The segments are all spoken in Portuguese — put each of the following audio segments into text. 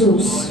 Jesus,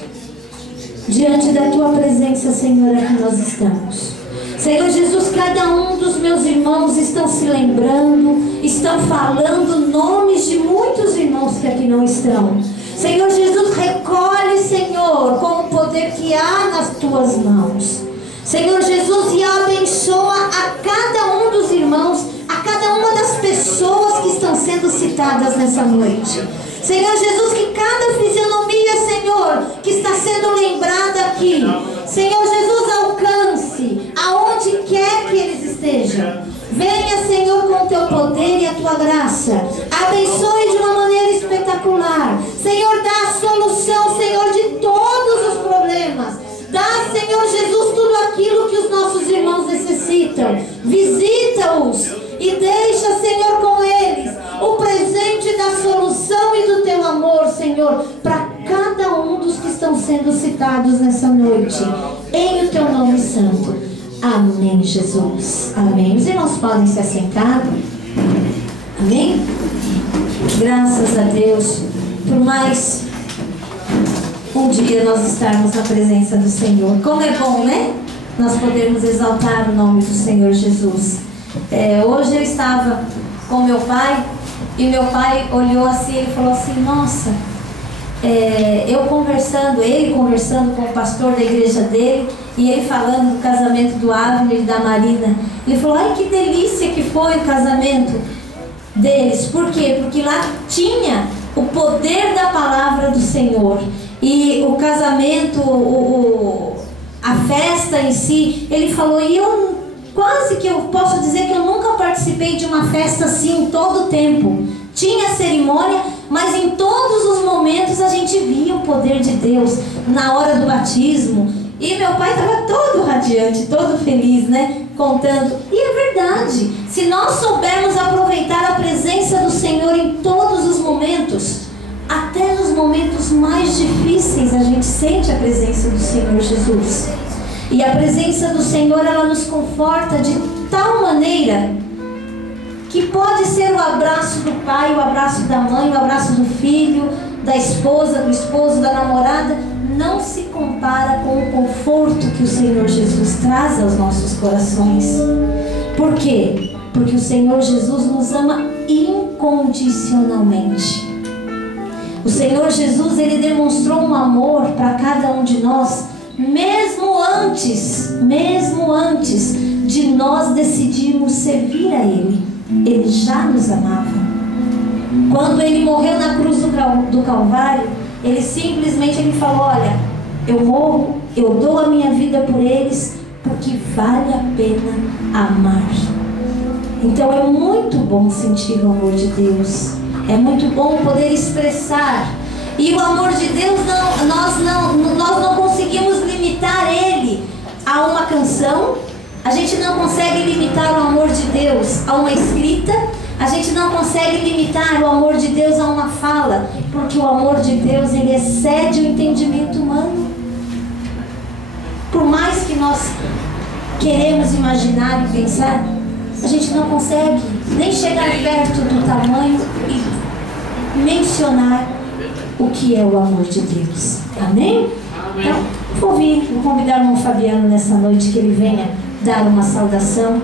diante da tua presença, Senhor, aqui nós estamos. Senhor Jesus, cada um dos meus irmãos estão se lembrando, estão falando nomes de muitos irmãos que aqui não estão. Senhor Jesus, recolhe, Senhor, com o poder que há nas tuas mãos. Senhor Jesus, e abençoa a cada um dos irmãos, a cada uma das pessoas que estão sendo citadas nessa noite. Senhor Jesus, que cada fisionomia, Senhor, que está sendo lembrada aqui, Senhor Jesus, alcance aonde quer que eles estejam. Venha, Senhor, com o teu poder e a tua graça. Abençoe de uma maneira espetacular. Senhor, dá a solução, Senhor, de todos os problemas. Dá, Senhor Jesus, tudo aquilo que os nossos irmãos necessitam. Visita-os e deixa, Senhor, com eles o presente da solução e do teu amor, Senhor, para cada um dos que estão sendo citados nessa noite. Em o teu nome santo. Amém, Jesus. Amém. Os irmãos podem se assentar. Amém? Graças a Deus por mais um dia nós estarmos na presença do Senhor. Como é bom, né? Nós podemos exaltar o nome do Senhor Jesus. Hoje eu estava com meu pai e meu pai olhou assim e falou assim: nossa, ele conversando com o pastor da igreja dele e ele falando do casamento do Avner e da Marina. Ele falou: ai, que delícia que foi o casamento deles. Por quê? Porque lá tinha o poder da palavra do Senhor. E o casamento, a festa em si, ele falou, e eu quase que eu posso dizer que eu nunca participei de uma festa assim em todo o tempo. Tinha cerimônia, mas em todos os momentos a gente via o poder de Deus. Na hora do batismo, e meu pai estava todo radiante, todo feliz, né? Contando. E é verdade, se nós soubermos aproveitar a presença do Senhor em todos os momentos, até nos momentos mais difíceis a gente sente a presença do Senhor Jesus. E a presença do Senhor, ela nos conforta de tal maneira que pode ser o abraço do pai, o abraço da mãe, o abraço do filho, da esposa, do esposo, da namorada, não se compara com o conforto que o Senhor Jesus traz aos nossos corações. Por quê? Porque o Senhor Jesus nos ama incondicionalmente. O Senhor Jesus, ele demonstrou um amor para cada um de nós, mesmo antes de nós decidirmos servir a Ele. Ele já nos amava. Quando Ele morreu na cruz do Calvário, Ele simplesmente falou: olha, eu morro, eu dou a minha vida por eles, porque vale a pena amar. Então é muito bom sentir o amor de Deus. É muito bom poder expressar. E o amor de Deus, nós não conseguimos limitar ele a uma canção. A gente não consegue limitar o amor de Deus a uma escrita. A gente não consegue limitar o amor de Deus a uma fala. Porque o amor de Deus, ele excede o entendimento humano. Por mais que nós queremos imaginar e pensar, a gente não consegue nem chegar perto do tamanho e mencionar o que é o amor de Deus. Amém? Então, vou convidar o irmão Fabiano nessa noite que ele venha dar uma saudação.